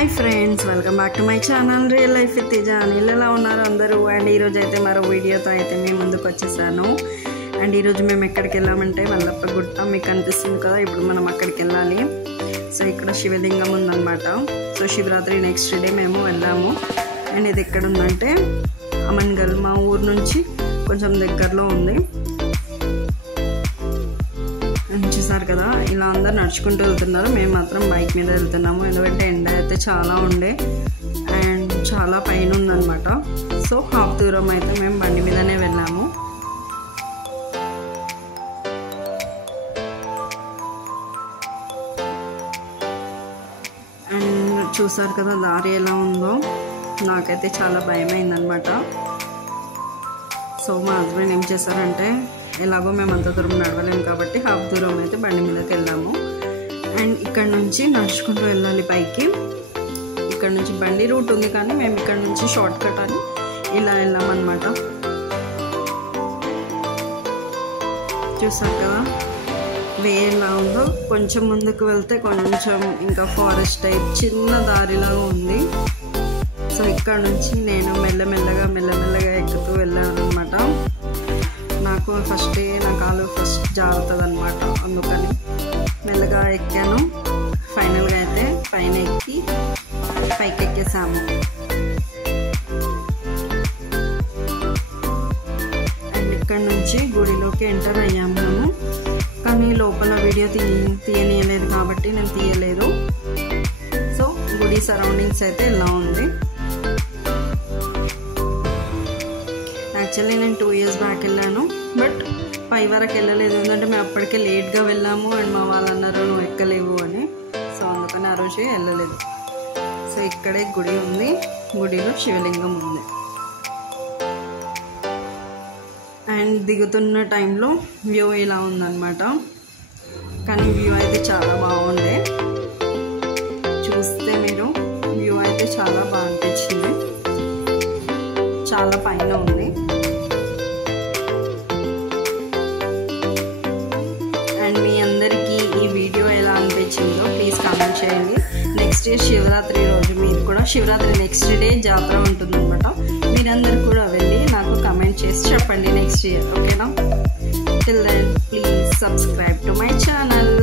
high friends welcome back to my channel real life with Teja ఎలా ఉన్నారు అందరూ and ఈ రోజు అయితే మరో వీడియోతో అయితే మేము ముందుకు వచ్చేసాను అండ్ ఈ రోజు మేము ఎక్కడికి వెళ్ళామంటే మల్లప్ప గుట్ట మీకు కనిపిస్తుంది కదా ఇప్పుడు మనం అక్కడికి వెళ్ళాలి సో ఇక్కడ శివలింగం ఉందన్నమాట సో శివరాత్రి నెక్స్ట్ డే మేము వెళ్ళాము అండ్ ఇది ఎక్కడ ఉందంటే అమన్గల్ మా ఊరు నుంచి కొంచెం దగ్గరలో ఉంది చూసారు కదా ఇలా అందరూ నడుచుకుంటూ వెళ్తున్నారు మేము మాత్రం బైక్ మీద వెళ్తున్నాము ఎందుకంటే ఎండ అయితే చాలా ఉండే అండ్ చాలా పైన ఉందన్నమాట సో హాఫ్ దూరం అయితే మేము బండి మీదనే వెళ్ళాము అండ్ చూసారు కదా దారి ఎలా ఉందో నాకైతే చాలా భయమైందన్నమాట సో మా హస్బెండ్ ఏం చేశారంటే ఎలాగో మేము అంత దూరం నడవలేము కాబట్టి హాఫ్ దూరం అయితే బండి మీదకి వెళ్ళాము అండ్ ఇక్కడ నుంచి నడుచుకుంటూ వెళ్ళాలి పైకి ఇక్కడ నుంచి బండి రూట్ ఉంది కానీ మేము ఇక్కడ నుంచి షార్ట్ కట్ అని ఇలా వెళ్ళామన్నమాట చూసారు కదా వే ఎలా ఉందో కొంచెం ముందుకు వెళ్తే కొంచెం ఇంకా ఫారెస్ట్ టైప్ చిన్న దారిలాగా ఉంది సో ఇక్కడ నుంచి నేను మెల్లమెల్లగా ఎక్కుతూ వెళ్ళాను అనమాట నాకు నా కాలు ఫస్ట్ జారుతుంది అనమాట అందుకని మెల్లగా ఎక్కాను ఫైనల్గా అయితే పైన ఎక్కి పైకి ఎక్కేసాము అండ్ ఇక్కడ నుంచి గుడిలోకి ఎంటర్ అయ్యాము మేము కానీ లోపల వీడియో తీయనీయలేదు కాబట్టి నేను తీయలేదు సో గుడి సరౌండింగ్స్ అయితే ఇలా ఉంది యాక్చువల్లీ నేను 2 years బ్యాక్ వెళ్ళాను బట్ 5 వరకు వెళ్ళలేదు ఎందుకంటే మేము అప్పటికే లేట్గా వెళ్ళాము అండ్ మా వాళ్ళు అన్నారు నువ్వు ఎక్కలేవు అని సో అందుకని ఆ రోజు వెళ్ళలేదు సో ఇక్కడే గుడి ఉంది గుడిలో శివలింగం ఉంది అండ్ దిగుతున్న టైంలో వ్యూ ఇలా ఉందన్నమాట కానీ వ్యూ అయితే చాలా బాగుండే చూస్తే మీరు వ్యూ అయితే చాలా బాగా అనిపించింది చాలా పైన ఉంది అండ్ మీ అందరికీ ఈ వీడియో ఎలా అనిపించిందో ప్లీజ్ కామెంట్ చేయండి నెక్స్ట్ డే శివరాత్రి రోజు మీరు కూడా శివరాత్రి నెక్స్ట్ డే జాతర ఉంటుందన్నమాట మీరందరూ కూడా వెళ్ళి నాకు కామెంట్ చేసి చెప్పండి నెక్స్ట్ ఇయర్ ఓకేనా till then please subscribe to my channel